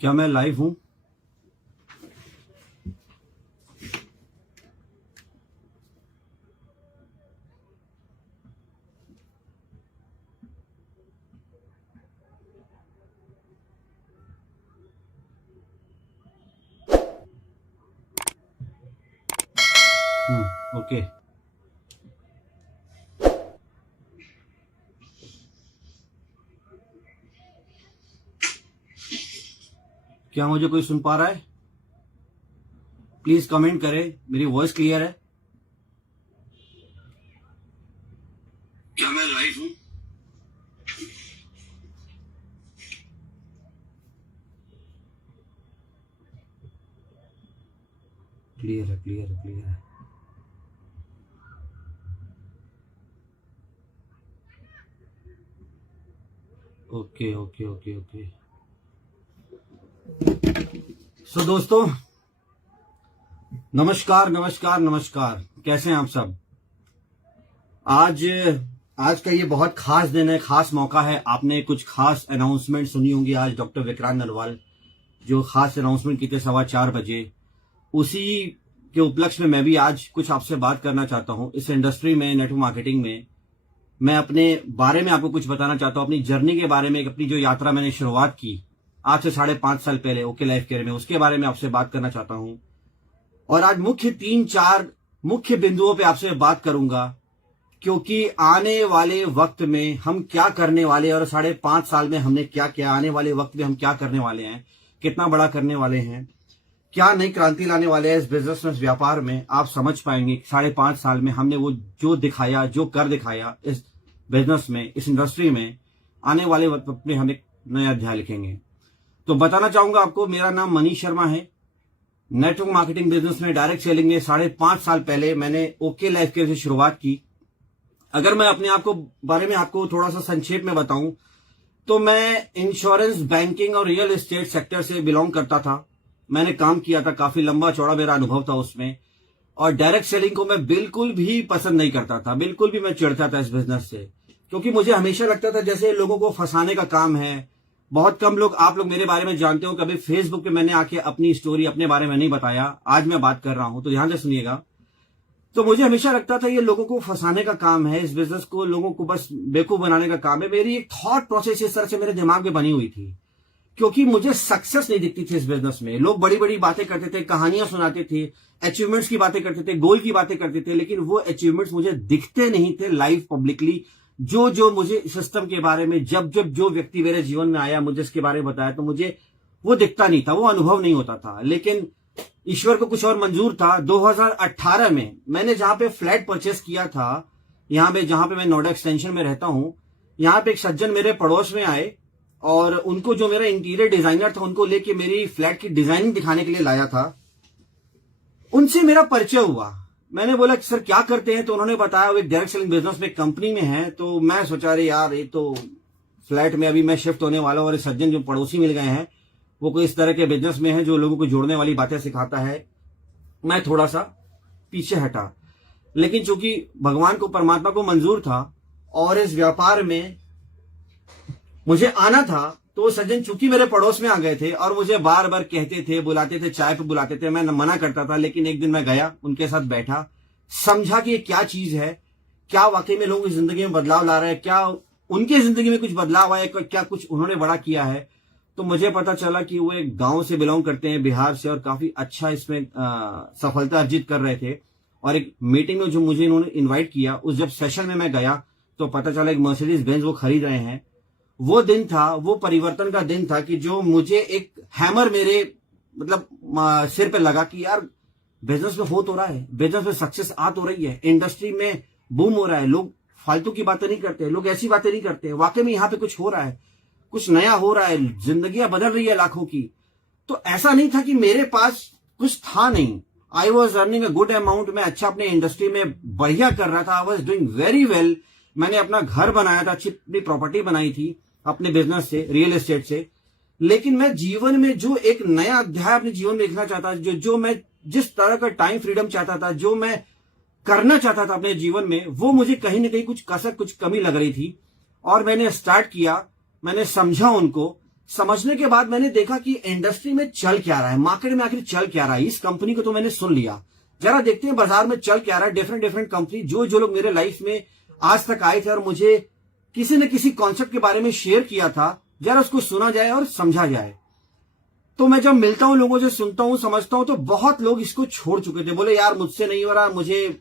क्या मैं लाइव हूं? ओके। क्या मुझे कोई सुन पा रहा है? प्लीज कमेंट करें, मेरी वॉइस क्लियर है? क्या मैं लाइव हूं? क्लियर है, क्लियर है, क्लियर है। Okay okay okay okay. So दोस्तों, नमस्कार नमस्कार नमस्कार। कैसे हैं आप सब? आज का ये बहुत खास दिन है, खास मौका है। आपने कुछ खास अनाउंसमेंट सुनी होंगी आज डॉक्टर विक्रांत नरवाल जो खास अनाउंसमेंट की थी 4:15 बजे, उसी के उपलक्ष्य में मैं भी आज कुछ आपसे बात करना चाहता हूं। इस इंडस्ट्री में, नेटवर्क मार्केटिंग में मैं अपने बारे में आपको कुछ बताना चाहता हूं, अपनी जर्नी के बारे में, अपनी जो यात्रा मैंने शुरुआत की आज से 5.5 साल पहले ओके लाइफ केयर में, उसके बारे में आपसे बात करना चाहता हूं। और आज मुख्य 3-4 मुख्य बिंदुओं पे आपसे बात करूंगा, क्योंकि आने वाले वक्त में हम क्या करने वाले और 5.5 साल में हमने क्या किया, आने वाले वक्त में हम क्या करने वाले हैं, कितना बड़ा करने वाले हैं, क्या नई क्रांति लाने वाले हैं इस बिजनेस में, इस व्यापार में, आप समझ पाएंगे 5.5 साल में हमने वो जो दिखाया, जो कर दिखाया इस बिजनेस में, इस इंडस्ट्री में, आने वाले वक्त में हम एक नया अध्याय लिखेंगे। तो बताना चाहूंगा आपको, मेरा नाम मनीष शर्मा है। नेटवर्क मार्केटिंग बिजनेस में, डायरेक्ट सेलिंग में 5.5 साल पहले मैंने ओके लाइफ केयर से शुरुआत की। अगर मैं अपने आप को बारे में आपको थोड़ा सा संक्षेप में बताऊं तो मैं इंश्योरेंस, बैंकिंग और रियल एस्टेट सेक्टर से बिलोंग करता था। मैंने काम किया था, काफी लंबा चौड़ा मेरा अनुभव था उसमें। और डायरेक्ट सेलिंग को मैं बिल्कुल भी पसंद नहीं करता था, बिल्कुल भी मैं चिढ़ता था इस बिजनेस से, क्योंकि मुझे हमेशा लगता था जैसे लोगों को फंसाने का काम है। बहुत कम लोग, आप लोग मेरे बारे में जानते हो, कभी फेसबुक पे मैंने आके अपनी स्टोरी अपने बारे में नहीं बताया। आज मैं बात कर रहा हूं तो ध्यान से सुनिएगा। तो मुझे हमेशा लगता था ये लोगों को फंसाने का काम है, इस बिजनेस को लोगों को बस बेवकूफ बनाने का काम है। मेरी एक थॉट प्रोसेस इस तरह से मेरे दिमाग में बनी हुई थी, क्योंकि मुझे सक्सेस नहीं दिखती थी इस बिजनेस में। लोग बड़ी बड़ी बातें करते थे, कहानियां सुनाते थे, अचीवमेंट्स की बातें करते थे, गोल की बातें करते थे, लेकिन वो अचीवमेंट्स मुझे दिखते नहीं थे लाइव पब्लिकली। जो मुझे सिस्टम के बारे में, जब जो व्यक्ति मेरे जीवन में आया, मुझे इसके बारे में बताया, तो मुझे वो दिखता नहीं था, वो अनुभव नहीं होता था। लेकिन ईश्वर को कुछ और मंजूर था। 2018 में मैंने जहां पे फ्लैट परचेस किया था, यहां पे जहां पे मैं नोएडा एक्सटेंशन में रहता हूं, यहां पे एक सज्जन मेरे पड़ोस में आए और उनको, जो मेरा इंटीरियर डिजाइनर था, उनको लेके मेरी फ्लैट की डिजाइनिंग दिखाने के लिए लाया था। उनसे मेरा परिचय हुआ। मैंने बोला कि सर क्या करते हैं, तो उन्होंने बताया वो एक डायरेक्ट सेलिंग बिजनेस में कंपनी में है। तो मैं सोचा अरे यार, ये तो फ्लैट में अभी मैं शिफ्ट होने वाला हूं, और इस सज्जन जो पड़ोसी मिल गए हैं वो कोई इस तरह के बिजनेस में है जो लोगों को जोड़ने वाली बातें सिखाता है। मैं थोड़ा सा पीछे हटा, लेकिन चूंकि भगवान को, परमात्मा को मंजूर था और इस व्यापार में मुझे आना था, तो वो सज्जन चूंकि मेरे पड़ोस में आ गए थे और मुझे बार बार कहते थे, बुलाते थे, चाय पे बुलाते थे। मैं मना करता था, लेकिन एक दिन मैं गया, उनके साथ बैठा, समझा कि ये क्या चीज है, क्या वाकई में लोगों की जिंदगी में बदलाव ला रहा है, क्या उनकी जिंदगी में कुछ बदलाव आया, क्या कुछ उन्होंने बड़ा किया है। तो मुझे पता चला कि वो एक गांव से बिलोंग करते हैं, बिहार से, और काफी अच्छा इसमें सफलता अर्जित कर रहे थे। और एक मीटिंग में जो मुझे इन्होंने इन्वाइट किया, उस जब सेशन में मैं गया तो पता चला एक मर्सिडीज बेंज वो खरीद रहे हैं। वो दिन था, वो परिवर्तन का दिन था कि जो मुझे एक हैमर मेरे मतलब सिर पे लगा कि यार बिजनेस में हो तो रहा है, बिजनेस में सक्सेस आ तो रही है, इंडस्ट्री में बूम हो रहा है, लोग फालतू की बातें नहीं करते, लोग ऐसी बातें नहीं करते, वाकई में यहाँ पे कुछ हो रहा है, कुछ नया हो रहा है, जिंदगियां बदल रही है लाखों की। तो ऐसा नहीं था कि मेरे पास कुछ था नहीं। I was earning a good amount, मैं अच्छा अपने इंडस्ट्री में बढ़िया कर रहा था, I was doing very well. मैंने अपना घर बनाया था, अच्छी अपनी प्रॉपर्टी बनाई थी अपने बिजनेस से, रियल एस्टेट से। लेकिन मैं जीवन में जो एक नया अध्याय अपने जीवन में लिखना चाहता था, जो मैं जिस तरह का टाइम फ्रीडम चाहता था, जो मैं करना चाहता था अपने जीवन में, वो मुझे कहीं ना कहीं कुछ कसर, कुछ कमी लग रही थी। और मैंने स्टार्ट किया, मैंने समझा उनको। समझने के बाद मैंने देखा कि इंडस्ट्री में चल क्या रहा है, मार्केट में आखिर चल क्या रहा है। इस कंपनी को तो मैंने सुन लिया, जरा देखते हैं बाजार में चल क्या रहा है। डिफरेंट डिफरेंट कंपनी, जो जो लोग मेरे लाइफ में आज तक आए थे और मुझे किसी न किसी कॉन्सेप्ट के बारे में शेयर किया था, जरा उसको सुना जाए और समझा जाए। तो मैं जब मिलता हूं, लोगों से सुनता हूं, समझता हूं, तो बहुत लोग इसको छोड़ चुके थे। बोले यार मुझसे नहीं हो रहा,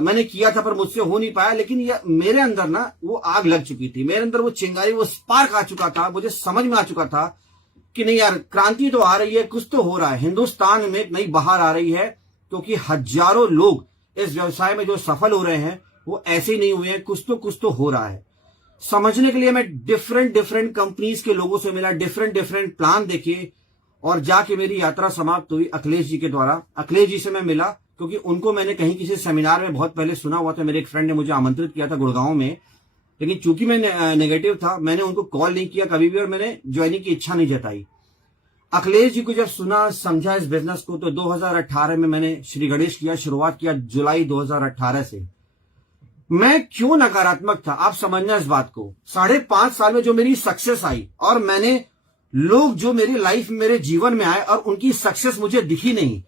मैंने किया था पर मुझसे हो नहीं पाया। लेकिन मेरे अंदर ना वो आग लग चुकी थी, मेरे अंदर वो चिंगारी, वो स्पार्क आ चुका था। मुझे समझ में आ चुका था कि नहीं यार, क्रांति तो आ रही है, कुछ तो हो रहा है। हिंदुस्तान में एक नई बहार आ रही है, क्योंकि हजारों लोग इस व्यवसाय में जो सफल हो रहे हैं वो ऐसे ही नहीं हुए हैं, कुछ तो हो रहा है। समझने के लिए मैं डिफरेंट डिफरेंट कंपनीज के लोगों से मिला, डिफरेंट डिफरेंट प्लान देखे, और जाके मेरी यात्रा समाप्त हुई अखिलेश जी के द्वारा। अखिलेश जी से मैं मिला, क्योंकि उनको मैंने कहीं किसी सेमिनार में बहुत पहले सुना हुआ था। मेरे एक फ्रेंड ने मुझे आमंत्रित किया था गुड़गांव में, लेकिन चूंकि मैं नेगेटिव था, मैंने उनको कॉल नहीं किया कभी भी, और मैंने ज्वाइनिंग की इच्छा नहीं जताई। अखिलेश जी को जब सुना, समझा इस बिजनेस को, तो 2018 में मैंने श्री गणेश किया, शुरुआत किया जुलाई 2018 से। मैं क्यों नकारात्मक था, आप समझना इस बात को। 5.5 साल में जो मेरी सक्सेस आई, और मैंने लोग जो मेरी लाइफ में, मेरे जीवन में आए, और उनकी सक्सेस मुझे दिखी नहीं,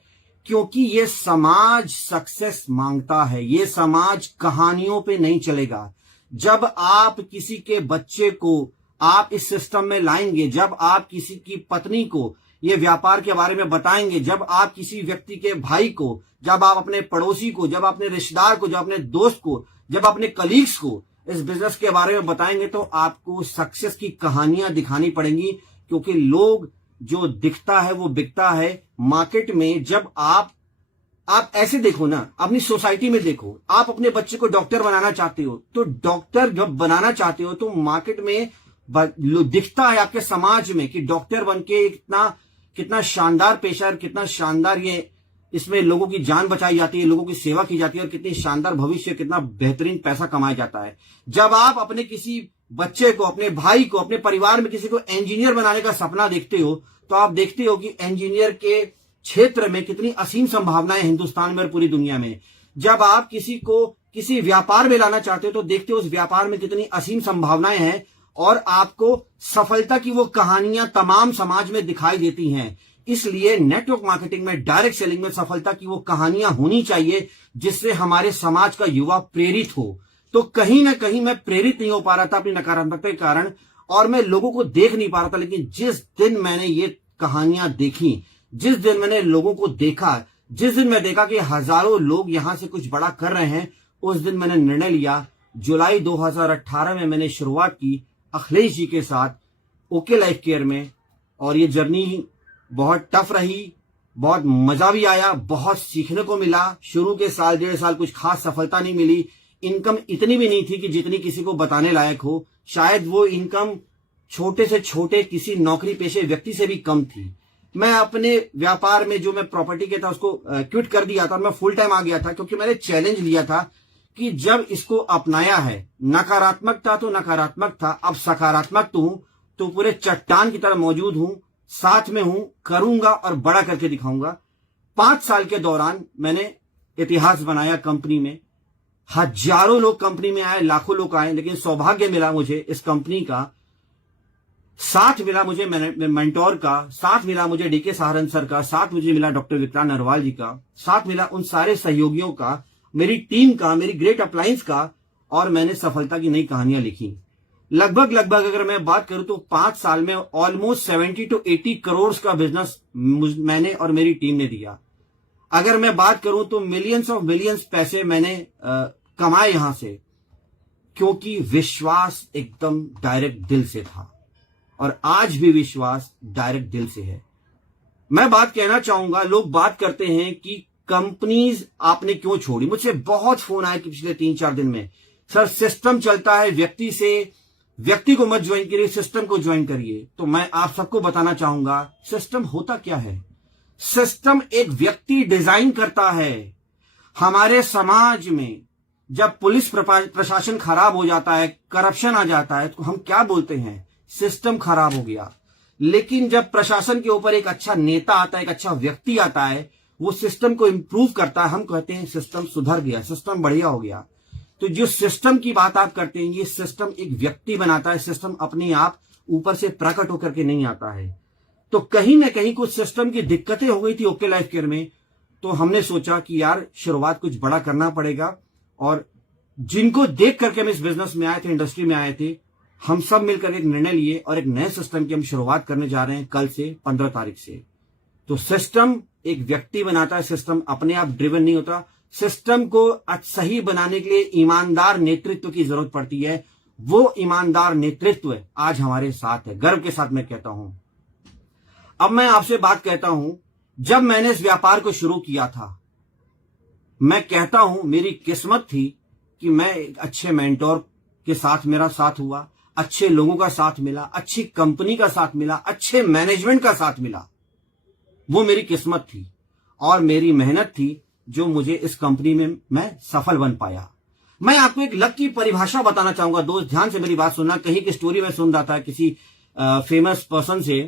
क्योंकि ये समाज सक्सेस मांगता है। ये समाज कहानियों पे नहीं चलेगा। जब आप किसी के बच्चे को आप इस सिस्टम में लाएंगे, जब आप किसी की पत्नी को ये व्यापार के बारे में बताएंगे, जब आप किसी व्यक्ति के भाई को, जब आप अपने पड़ोसी को, जब अपने रिश्तेदार को, जब अपने दोस्त को, जब अपने कलीग्स को इस बिजनेस के बारे में बताएंगे, तो आपको सक्सेस की कहानियां दिखानी पड़ेंगी। क्योंकि लोग, जो दिखता है वो बिकता है मार्केट में। जब आप ऐसे देखो ना, अपनी सोसाइटी में देखो, आप अपने बच्चे को डॉक्टर बनाना चाहते हो, तो डॉक्टर जब बनाना चाहते हो तो मार्केट में दिखता है आपके समाज में कि डॉक्टर बनके कितना शानदार पेशा है, कितना शानदार ये इसमें लोगों की जान बचाई जाती है, लोगों की सेवा की जाती है, और कितनी शानदार भविष्य, कितना बेहतरीन पैसा कमाया जाता है। जब आप अपने किसी बच्चे को, अपने भाई को, अपने परिवार में किसी को इंजीनियर बनाने का सपना देखते हो, तो आप देखते हो कि इंजीनियर के क्षेत्र में कितनी असीम संभावनाएं हिंदुस्तान में और पूरी दुनिया में। जब आप किसी को किसी व्यापार में लाना चाहते हो, तो देखते हो उस व्यापार में कितनी असीम संभावनाएं हैं, और आपको सफलता की वो कहानियां तमाम समाज में दिखाई देती हैं। इसलिए नेटवर्क मार्केटिंग में, डायरेक्ट सेलिंग में सफलता की वो कहानियां होनी चाहिए, जिससे हमारे समाज का युवा प्रेरित हो। तो कहीं ना कहीं मैं प्रेरित नहीं हो पा रहा था अपनी नकारात्मकता के कारण, और मैं लोगों को देख नहीं पा रहा था। लेकिन जिस दिन मैंने ये कहानियां देखी, जिस दिन मैंने लोगों को देखा, जिस दिन मैं देखा कि हजारों लोग यहां से कुछ बड़ा कर रहे हैं, उस दिन मैंने निर्णय लिया। जुलाई 2018 में मैंने शुरुआत की अखिलेश जी के साथ ओके लाइफ केयर में, और ये जर्नी बहुत टफ रही, बहुत मजा भी आया, बहुत सीखने को मिला। शुरू के साल, 1.5 साल कुछ खास सफलता नहीं मिली, इनकम इतनी भी नहीं थी कि जितनी किसी को बताने लायक हो। शायद वो इनकम छोटे से छोटे किसी नौकरी पेशे व्यक्ति से भी कम थी। मैं अपने व्यापार में, जो मैं प्रॉपर्टी के था, उसको क्विट कर दिया था और मैं फुल टाइम आ गया था, क्योंकि मैंने चैलेंज लिया था कि जब इसको अपनाया है, नकारात्मक था तो नकारात्मक था, अब सकारात्मक तो हूं, तो पूरे चट्टान की तरह मौजूद हूं, साथ में हूं, करूंगा और बड़ा करके दिखाऊंगा। 5 साल के दौरान मैंने इतिहास बनाया कंपनी में। हजारों लोग कंपनी में आए, लाखों लोग आए, लेकिन सौभाग्य मिला मुझे इस कंपनी का, साथ मिला मुझे मेंटोर का, साथ मिला मुझे डीके सहारन सर का, साथ मुझे मिला डॉक्टर विक्रांत नरवाल जी का, साथ मिला उन सारे सहयोगियों का, मेरी टीम का, मेरी ग्रेट अप्लायंस का, और मैंने सफलता की नई कहानियां लिखी। लगभग अगर मैं बात करूं तो 5 साल में ऑलमोस्ट 70 to 80 करोड़ का बिजनेस मैंने और मेरी टीम ने दिया। अगर मैं बात करूं तो मिलियंस पैसे मैंने कमाए यहां से, क्योंकि विश्वास एकदम डायरेक्ट दिल से था, और आज भी विश्वास डायरेक्ट दिल से है। मैं बात कहना चाहूंगा, लोग बात करते हैं कि कंपनीज आपने क्यों छोड़ी। मुझसे बहुत फोन आए कि पिछले 3-4 दिन में, सर सिस्टम चलता है, व्यक्ति को मत ज्वाइन करिए, सिस्टम को ज्वाइन करिए। तो मैं आप सबको बताना चाहूंगा, सिस्टम होता क्या है। सिस्टम एक व्यक्ति डिजाइन करता है। हमारे समाज में जब पुलिस प्रशासन खराब हो जाता है, करप्शन आ जाता है, तो हम क्या बोलते हैं, सिस्टम खराब हो गया। लेकिन जब प्रशासन के ऊपर एक अच्छा नेता आता है, एक अच्छा व्यक्ति आता है, वो सिस्टम को इंप्रूव करता है, हम कहते हैं सिस्टम सुधर गया, सिस्टम बढ़िया हो गया। तो जो सिस्टम की बात आप करते हैं, ये सिस्टम एक व्यक्ति बनाता है, सिस्टम अपने आप ऊपर से प्रकट होकर के नहीं आता है। तो कहीं ना कहीं कुछ सिस्टम की दिक्कतें हो गई थी ओके लाइफ केयर में, तो हमने सोचा कि यार शुरुआत कुछ बड़ा करना पड़ेगा। और जिनको देख करके हम इस बिजनेस में आए थे, इंडस्ट्री में आए थे, हम सब मिलकर एक निर्णय लिए और एक नए सिस्टम की हम शुरुआत करने जा रहे हैं कल से 15 तारीख से। तो सिस्टम एक व्यक्ति बनाता है, सिस्टम अपने आप ड्रिवन नहीं होता। सिस्टम को सही बनाने के लिए ईमानदार नेतृत्व की जरूरत पड़ती है। वो ईमानदार नेतृत्व आज हमारे साथ है, गर्व के साथ मैं कहता हूं। अब मैं आपसे बात कहता हूं, जब मैंने इस व्यापार को शुरू किया था, मैं कहता हूं मेरी किस्मत थी कि मैं एक अच्छे मेंटोर के साथ मेरा साथ हुआ, अच्छे लोगों का साथ मिला, अच्छी कंपनी का साथ मिला, अच्छे मैनेजमेंट का साथ मिला। वो मेरी किस्मत थी और मेरी मेहनत थी जो मुझे इस कंपनी में मैं सफल बन पाया। मैं आपको एक लक की परिभाषा बताना चाहूंगा, दोस्त ध्यान से मेरी बात सुनना। कहीं की स्टोरी में सुन रहा था किसी फेमस पर्सन से,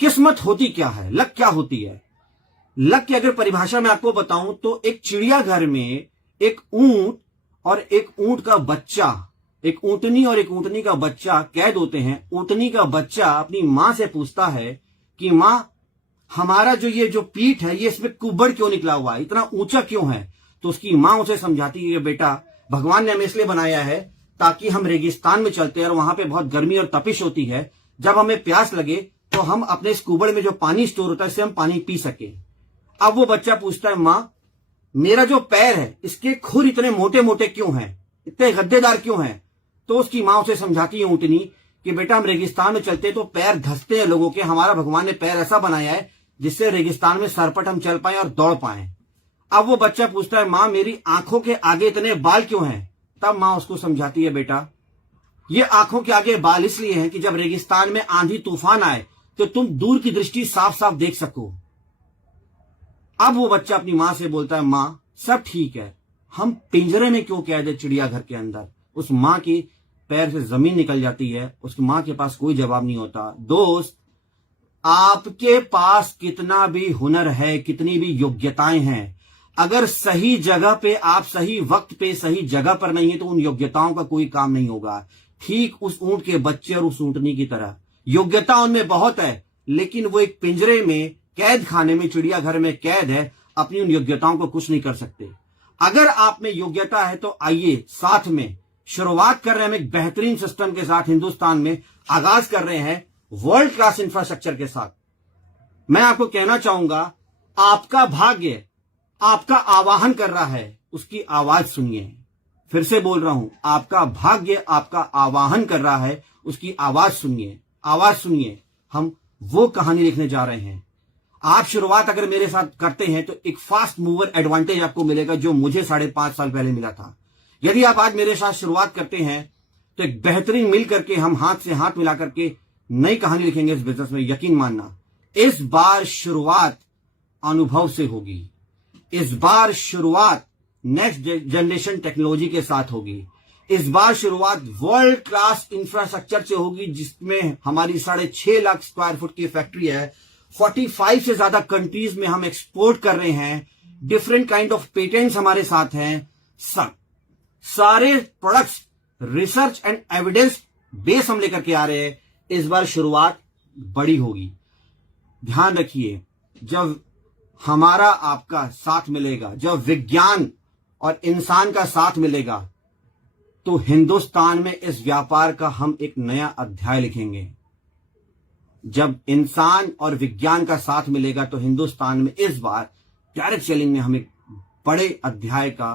किस्मत होती क्या है, लक क्या होती है। लक की अगर परिभाषा मैं आपको बताऊं तो एक चिड़ियाघर में एक ऊंट और एक ऊंट का बच्चा, एक ऊंटनी और एक ऊंटनी का बच्चा कैद होते हैं। ऊंटनी का बच्चा अपनी मां से पूछता है कि मां, हमारा जो पीठ है, ये इसमें कुब्बड़ क्यों निकला हुआ है, इतना ऊंचा क्यों है। तो उसकी मां उसे समझाती है, बेटा भगवान ने हमें इसलिए बनाया है ताकि हम रेगिस्तान में चलते हैं और वहां पे बहुत गर्मी और तपिश होती है, जब हमें प्यास लगे तो हम अपने इस कुब्बड़ में जो पानी स्टोर होता है इससे हम पानी पी सके। अब वो बच्चा पूछता है, मां मेरा जो पैर है इसके खुर इतने मोटे मोटे क्यों हैं, इतने गद्देदार क्यों हैं। तो उसकी मां उसे समझाती है ऊंटनी कि बेटा हम रेगिस्तान में चलते तो पैर धंसते हैं लोगों के, हमारा भगवान ने पैर ऐसा बनाया है जिससे रेगिस्तान में सरपट हम चल पाए और दौड़ पाए। अब वो बच्चा पूछता है, मां मेरी आंखों के आगे इतने बाल क्यों हैं। तब मां उसको समझाती है, बेटा ये आंखों के आगे बाल इसलिए हैं कि जब रेगिस्तान में आंधी तूफान आए तो तुम दूर की दृष्टि साफ साफ देख सको। अब वो बच्चा अपनी मां से बोलता है, मां सब ठीक है, हम पिंजरे में क्यों कैद है चिड़ियाघर के अंदर। उस मां की पैर से जमीन निकल जाती है, उसकी मां के पास कोई जवाब नहीं होता। दोस्त, आपके पास कितना भी हुनर है, कितनी भी योग्यताएं हैं, अगर सही जगह पे आप सही वक्त पे सही जगह पर नहीं है तो उन योग्यताओं का कोई काम नहीं होगा। ठीक उस ऊंट के बच्चे और उस ऊंटनी की तरह योग्यता उनमें बहुत है, लेकिन वो एक पिंजरे में, कैद खाने में, चिड़ियाघर में कैद है, अपनी उन योग्यताओं को कुछ नहीं कर सकते। अगर आप में योग्यता है तो आइए साथ में शुरुआत कर रहे हैं हम एक बेहतरीन सिस्टम के साथ। हिंदुस्तान में आगाज कर रहे हैं वर्ल्ड क्लास इंफ्रास्ट्रक्चर के साथ। मैं आपको कहना चाहूंगा, आपका भाग्य आपका आवाहन कर रहा है, उसकी आवाज सुनिए। फिर से बोल रहा हूं, आपका भाग्य आपका आवाहन कर रहा है, उसकी आवाज सुनिए। आवाज सुनिए, हम वो कहानी लिखने जा रहे हैं। आप शुरुआत अगर मेरे साथ करते हैं तो एक फास्ट मूवर एडवांटेज आपको मिलेगा, जो मुझे 5.5 साल पहले मिला था। यदि आप आज मेरे साथ शुरुआत करते हैं तो एक बेहतरीन मिल करके हम हाथ से हाथ मिला करके नई कहानी लिखेंगे इस बिजनेस में। यकीन मानना, इस बार शुरुआत अनुभव से होगी। इस बार शुरुआत नेक्स्ट जनरेशन टेक्नोलॉजी के साथ होगी। इस बार शुरुआत वर्ल्ड क्लास इंफ्रास्ट्रक्चर से होगी, जिसमें हमारी 6.5 लाख स्क्वायर फुट की फैक्ट्री है। 45 से ज्यादा कंट्रीज में हम एक्सपोर्ट कर रहे हैं। डिफरेंट काइंड ऑफ पेटेंट्स हमारे साथ हैं। सारे products research and evidence base हम लेकर के आ रहे हैं। इस बार शुरुआत बड़ी होगी। ध्यान रखिए, जब हमारा आपका साथ मिलेगा, जब विज्ञान और इंसान का साथ मिलेगा, तो हिंदुस्तान में इस व्यापार का हम एक नया अध्याय लिखेंगे। जब इंसान और विज्ञान का साथ मिलेगा तो हिंदुस्तान में इस बार डायरेक्ट सेलिंग में हम एक बड़े अध्याय का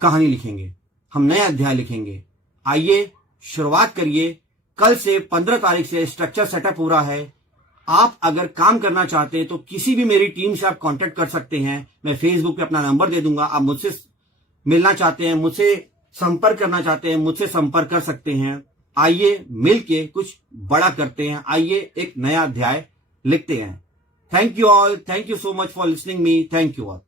कहानी लिखेंगे, हम नया अध्याय लिखेंगे। आइए शुरुआत करिए। कल से 15 तारीख से स्ट्रक्चर सेटअप हो रहा है। आप अगर काम करना चाहते हैं तो किसी भी मेरी टीम से आप कांटेक्ट कर सकते हैं। मैं फेसबुक पे अपना नंबर दे दूंगा। आप मुझसे मिलना चाहते हैं, मुझसे संपर्क करना चाहते हैं, मुझसे संपर्क कर सकते हैं। आइए मिलके कुछ बड़ा करते हैं। आइए एक नया अध्याय लिखते हैं। Thank you all, thank you so much for listening me. Thank you all.